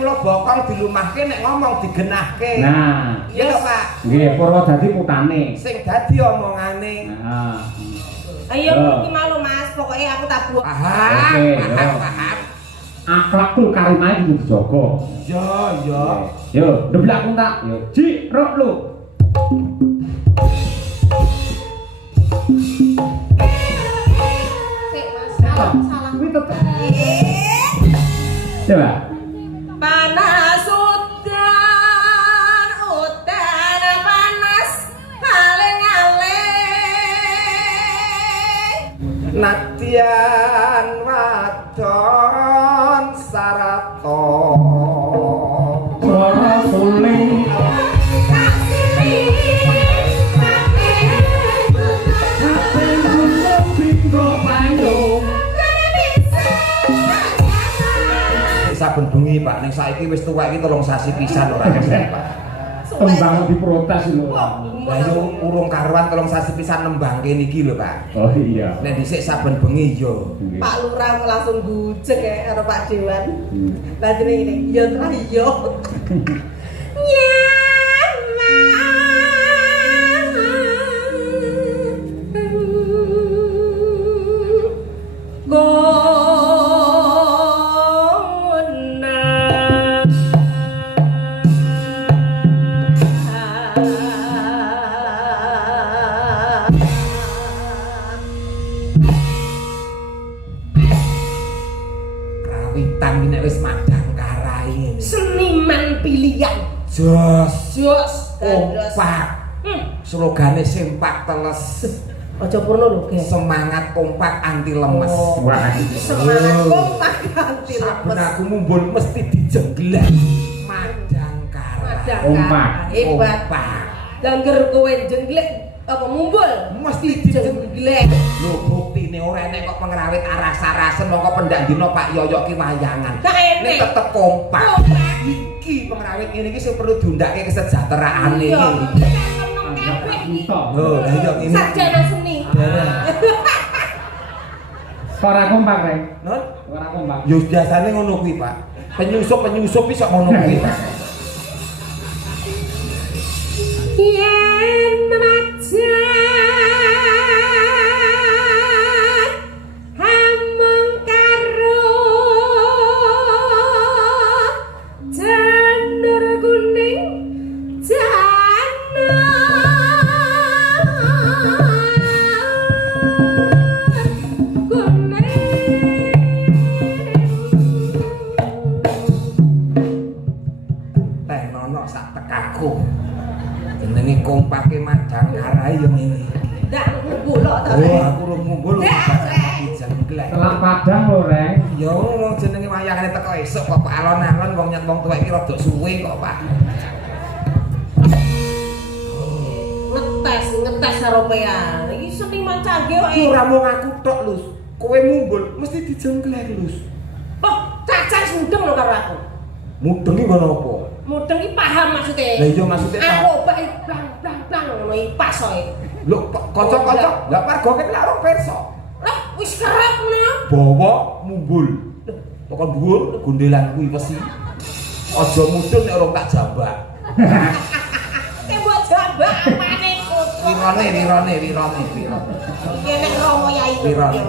kula bokong dilumahke nek ngomong digenahke. Nah, iya lho Pak. nggih Purwodadi putane. Sing dadi omongane. Nah. Ayo iki malu Mas, pokoke aku tak buat. Paham. Akhlakul karimah itu dijaga. Iya. Yo, ndeblak tak. Yo, Ji, rok lu. Sik Mas, salah. Kuwi tetep. Coba. Panas udan panas aling-aling. Nadyan wadon sarato. Suara suling. Saben bengi Pak, ning saiki wis tuwek iki 3 sasi pisan ora kesel Pak. Tembang diprotes lho. Lah yo urung karuan 3 sasi pisan nembangke niki lho Pak. Oh iya. Nek dhisik saben bengi yo. Pak Lurah langsung gujeg ya karo Pak Dewan. Lah jenenge ngene, ya tra iya. Seniman pilihan. Jos. Kompak. Slogane sempak teles. Aja purno lho, Guys. Semangat kompak anti lemes. Wah, Semangat kompak anti Saben lemes. aku mumbul mesti dijenggelan. Madangkara. Kompak. Hebat. Kompak. Dangger kowe jengglek apa mumbul? Mesti dijenggelan. Jengglek. Lho buktine ora enek kok pengrawit aras-arasen mongko pendak dina Pak Yoyo ki wayangan. Gak enek. Nek tetep kompak. Kompak. Iki pengrawit ngene iki sing perlu diundhake kesejahteraane iki. Oh, lah iya ini. Sarjana seni. Ora kompak, Rek. Nun, Ora kompak. yo biasane ngono kuwi, Pak. Penyusup iso ngono kuwi, Pak. Yen memajan hamung karo janur kuning janur Teh nono sak tekaku. Jenenge kompake Madangkara yo ngene. ndak ngumpul ta. Oh, aku rung ngumpul dijengglek. Telak Padang lho, Rek. Yo wong jenenge wayangane teko esuk kok Pak alon-alon wong nyet wong tuwek iki rada suwe kok, Pak. Ngetes Eropean. Iki seniman canggih kok. Ora mung aku tok, Lus. Kowe mumbul mesti dijengglek, Lus. Oh, cacar mudeng lho karo aku. Mudeng iki ngono apa? Mudeng iki paham maksudnya. Lah iya maksudnya aku obak blang ngono iki pas kowe. Lho, kanca-kanca, lah warga kene lak ora pirsa. Lah wis kerep ngono. Bawa mumbul. Tekan dhuwur gondelan kuwi wesi. Aja mudeng nek ora tak jambak. Tembok jambak apane kutu. Wirane. Iki nek Romo Yai. Wirane.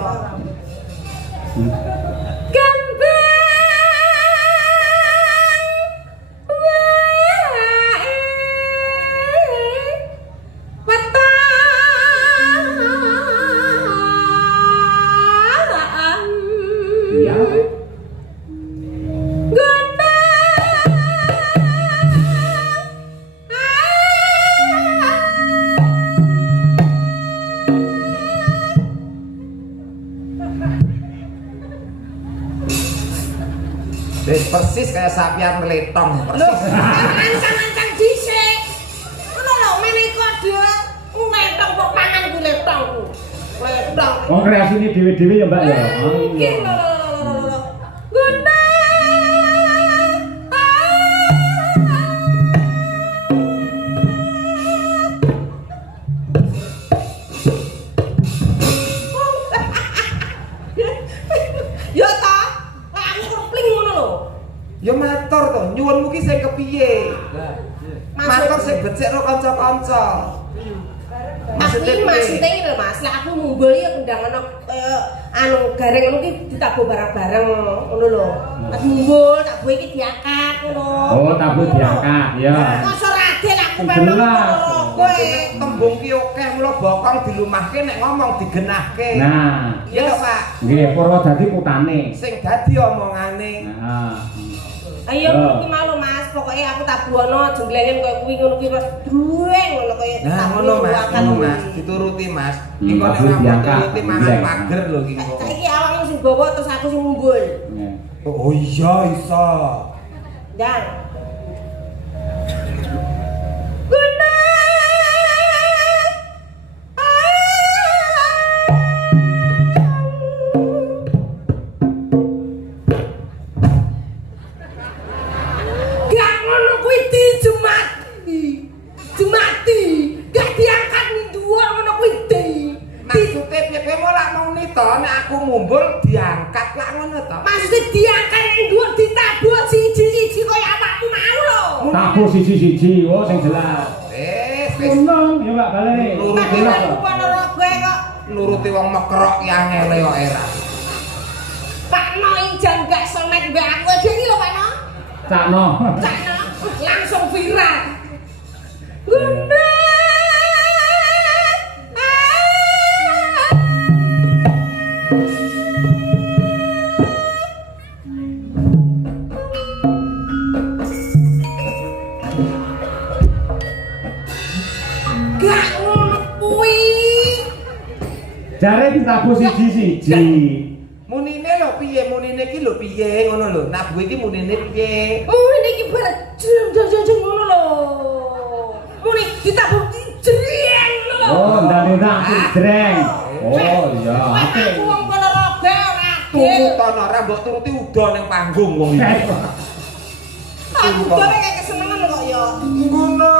Persis kayak sapian meletong persis. Ancang-ancang dhisik. Ngono lho meneh kode metong kok pangan ku letong ku. Letong. Oh, kreasine dhewe-dhewe ya, Mbak ya. Iki lho. Guna. Ya ta, aku kepling ngono lho. Ya matur matur to, nyuwunmu ki sing kepiye? Matur sing becik karo kanca-kanca. Maksudnya ini lho Mas, lah aku ngumpul ya kendang anu gareng ngono ki ditabuh bareng-bareng ngono lho. Pas ngumpul tabuh iki diangkat ngono. Oh, tabuh diangkat ya. Masa radel aku memang kowe. Tembung ki akeh mula bokong dilumahke nek ngomong digenahke. Nah, iya to Pak. nggih Purwodadi putane. Sing dadi omongane. Nah. Ayo iki mau Mas, pokoke aku tabuhno jenglengen koyo kuwi ngono ki Mas. Drueng ngono koyo. Nah, ngono Mas, dituruti Mas. Iki kok nek dituruti mangan pager lho iki kok. Saiki awakmu sing bawa terus aku sing ngumpul. Oh iya iso. Dan mumbul diangkat lak ngono to. maksud diangkat ning dhuwur ditabuh siji-siji koyo awakmu mau lho. Tabuh siji-siji, oh sing jelas. Wis Untung ya Pak Bale. nuruti kok. Nuruti wong mekrok ki angele kok era. Pak No injan gak somet mbak aku aja iki lho Pak No. Cakno. Cakno langsung viral. Gunda. Jare ditabuh siji-siji. Munine lho piye? Munine ki lho piye ngono lho. Nabuh iki munine piye? Munine iki bareng jeng ngono lho. Muni ditabuh jreng lho. Oh, ndane aku jreng. Oh iya. Aku wong Ponorogo ora Turutono ora mbok turuti uda ning panggung wong iki. Aku dhewe kayak kesenengan kok ya. Guna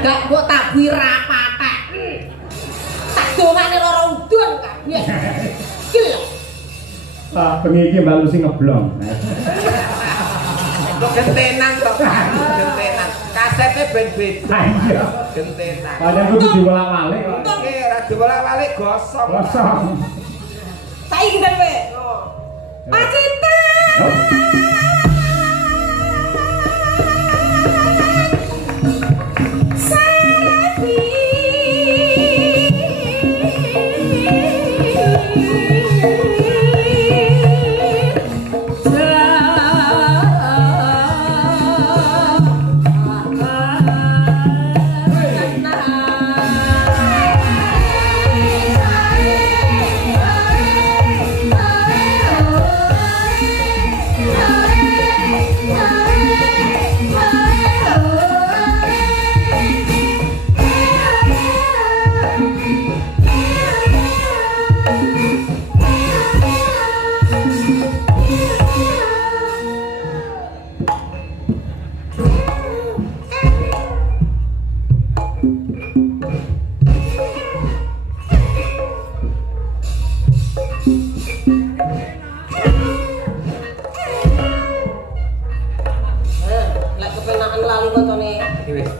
gak mbok tabuhi rapatek. Tak dongane lara udun kabeh. Iki lho. Ah, bengi iki Mbak Lucy ngeblong. kok gentenan to, Pak. Gentenan. Kasete ben beda. Iya. Gentenan. Padahal kudu diwolak-walik kok. Oke, ra dibolak-balik gosong. Kosong. Saiki ben kowe. Pak Cinta.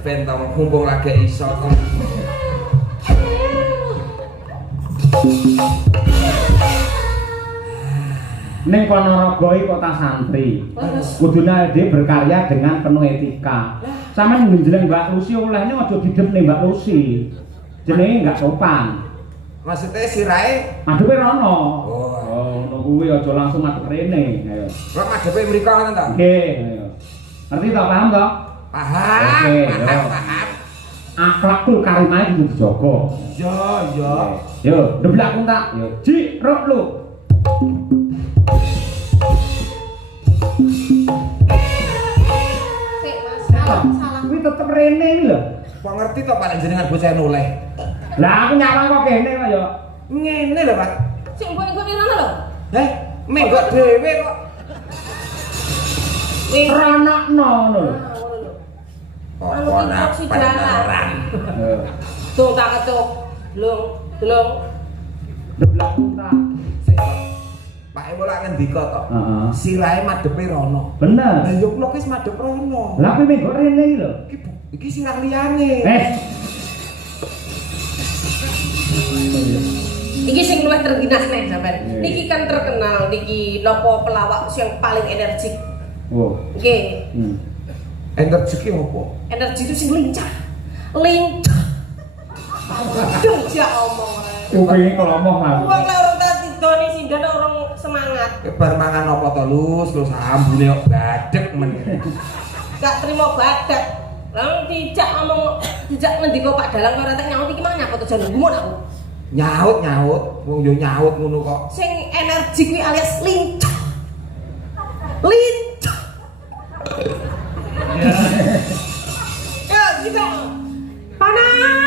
Ben to mumpung lagi iso. Ning Ponorogo iki kota santri. Kudune dhek berkarya dengan penuh etika. Sampeyan ngenjleng Mbak Lucy olehne aja didepne Mbak Lucy. Jenenge enggak sopan. Maksudnya sirahe Madhepe rono. Oh, ngono kuwi aja langsung madhep rene. Ayo. kok madhepe mriko ngoten to? Nggih, ayo. Ngerti to, paham to? Paham. Oke, Paham. Akhlakul karimah kudu dijaga. Iya, iya. Yo, ndeblak kuntak. Yo, Ji, rok lu. Sik Mas, salah. Kuwi tetep rene iki lho. Kok ngerti to Pak jenengan bocah noleh? Lah aku nyawang kok kene kok yo. Ngene lho, Pak. Sik mbok-mbok ngono lho. Menggo dhewe kok. Ranakno ngono lho. anu instruksi jalan. Tuh tak ketuk. Delong. Deblak tak. Pak Emo lak ngendika to. Sirahe madhepe rono. Bener. Lah yo kula wis madhep rono. Lah kowe mengko rene iki lho. Iki sirah liyane. Iki sing luwih terginas nek sampean. Niki kan terkenal niki napa pelawak yang paling energik. Oh. Nggih. Energi ki opo? Energi itu sing lincah. Lincah. Duh, ya omong rek. Kupinge ngomong Mas. Wong lek ora tak tidoni sindan orang semangat. Bar mangan apa to terus ambune kok badhek men. Gak terima badak. Lah dijak ngomong dijak ngendika Pak Dalang ora tak nyaut iki mang nyapa to jan gumun aku. Nyaut, wong yo nyaut ngono kok. Sing energi kuwi alias lincah. Lincah. Ya, kita panas.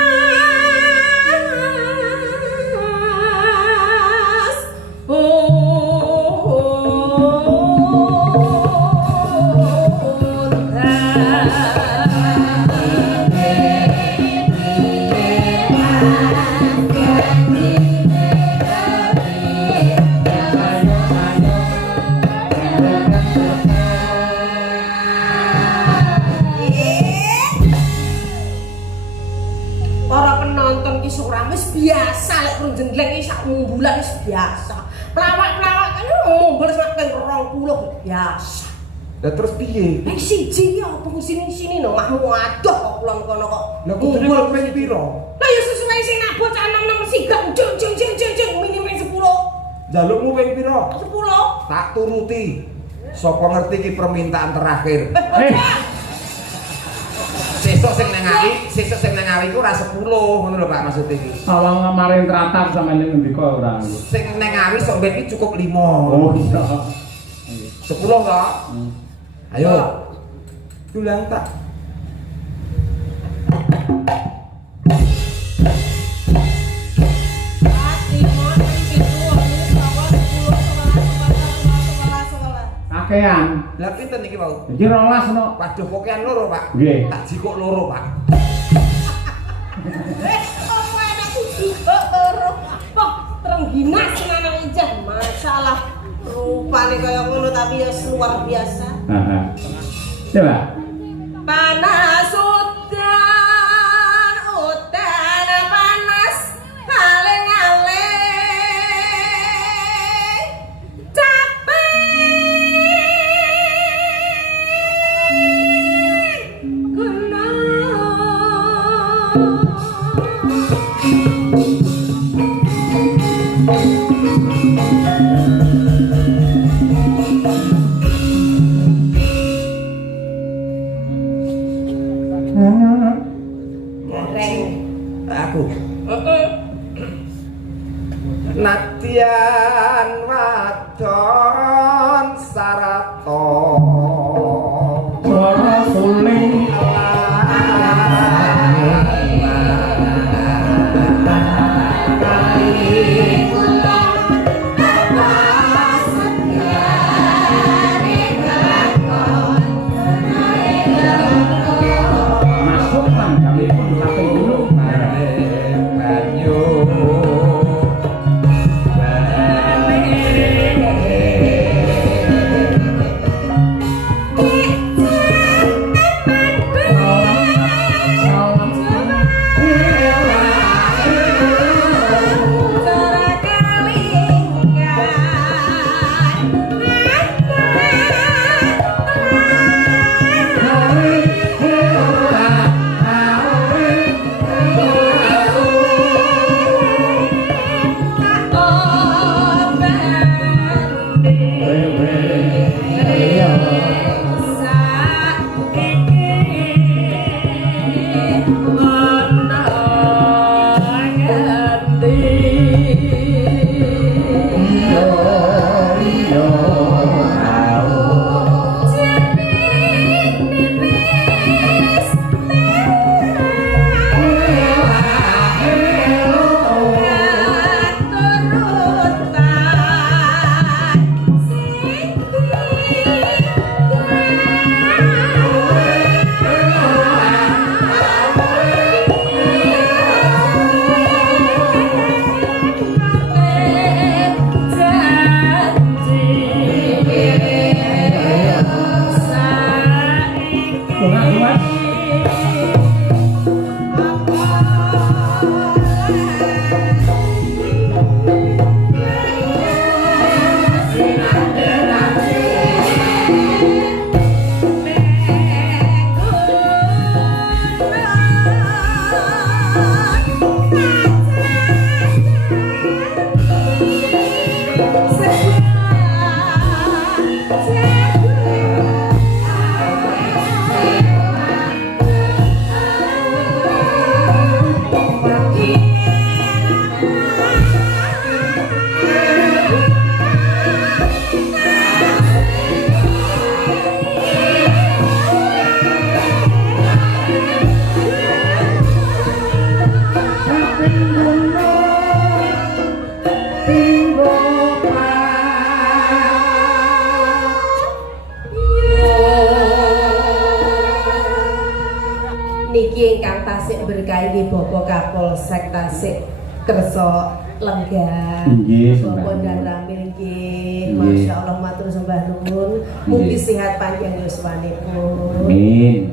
Biasa lek rung jendleng iki sak mumbulan wis biasa. Pelawak-pelawak kan mumbul sak ping 20 biasa. Lah terus piye? Nek siji ya opo sini-sini no makmu adoh kok kulon kono kok. Lah kudune kok ping piro? Lah ya sesuai sing nak bocah nom-nom sigak jeng minimum 10. Jalukmu ping piro? 10. Tak turuti. Sapa ngerti iki permintaan terakhir. Sesuk sing nang awi iku ora 10 ngono lho Pak maksud iki. Kalau ngamarin teratak sama ini ngendika ora. Sing nang awi sok mbek iki cukup 5. Oh iya. 10 kok. Ayo. Tulang tak. Kakean. Lah pinten iki mau? Iki 12 no. Waduh pokean loro, Pak. Nggih. Tak jikok loro, Pak. Apa enak juga loro. Kok terengginas tenan ijah masalah. Rupane kaya ngono tapi ya luar biasa. Heeh. Coba. Panas udan panas aleng-aleng capek kena Aku. Nadyan wadon sarato Suara suling masuk kan kami pun sampai dulu. Niki ingkang tasik berkah inggih Bapak Kapolsek Tasik Kersa Lenggah. Inggih, Bapak Daramil nggih. Masyaallah matur sembah nuwun. Mugi sehat panjang yuswanipun. Amin.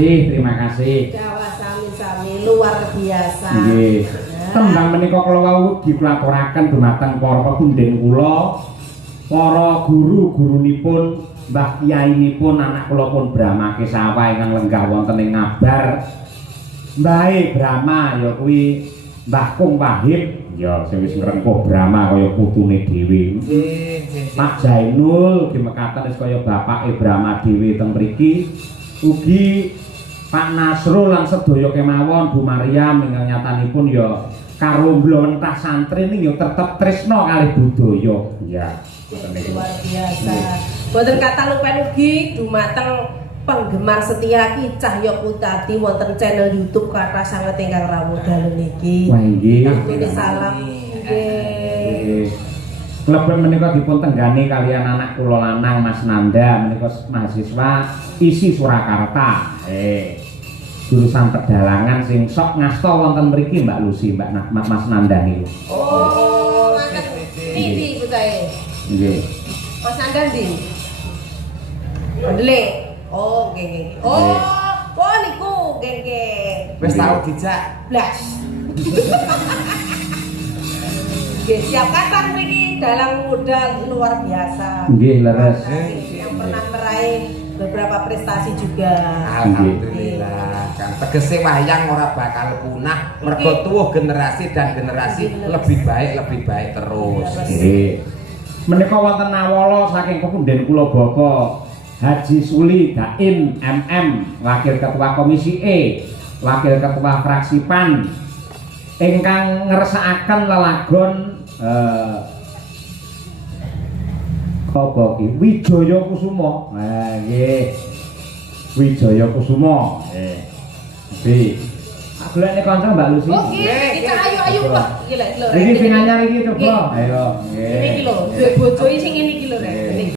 Terima kasih. Jawa sami-sami luar biasa. Nggih. Tembang menika kula wau dilaporaken dumateng para pepundhen kula, para guru-gurunipun, mbah kiyainipun anak kula pun Brahma Kesawa ingkang lenggah wonten ing Ngabar. Mbahe Brahma ya kuwi Mbah Kung Wahid, ya sing wis ngrengkuh Brahma kaya putune dhewe. Pak Jainul dimekaten wis kaya bapake Brahma dhewe teng mriki. Ugi Pak Nasrul lan sedaya kemawon Bu Maryam ingkang nyatanipun ya karo mblonthah santri ning ya tetep tresna kalih budaya. Ya, luar biasa. Boten kata lupen ugi dumateng penggemar setia Ki Cahya Putati wonten channel YouTube kata sanget ingkang rawuh dalu niki. Wah nggih. Salam nggih. Kleben menika dipun tenggani kalian anak kula lanang Mas Nanda menika mahasiswa isi Surakarta. Jurusan pedalangan sing sok ngasta wonten mriki Mbak Lucy, Mas Nanda niku. Oh, ngaten. Iki putahe. Nggih. Mas Nanda ndi? Ndele. Oh, nggih. Oh, niku nggih. Wis tau dijak. Blas. Nggih, siap kapan mriki dalang muda luar biasa. Nggih, leres. Yang pernah meraih beberapa prestasi juga. Alhamdulillah. Kan tegese wayang ora bakal punah mergo tuwuh generasi dan generasi lebih baik terus. Nggih. Menika wonten awala saking Pepunden kula Baka Haji Suli Daim MM, Wakil Ketua Komisi E, Wakil Ketua Fraksi PAN ingkang ngersakaken lelagon apa iki Wijaya Kusuma. Nah nggih. Wijaya Kusuma. Nggih. Golekne kanca Mbak Lucy. Oh nggih, kita ayo Pak. Iki lho. Iki sing anyar iki coba. Ayo. Nggih. Ini iki lho, duwe bojo sing ngene iki lho, Rek.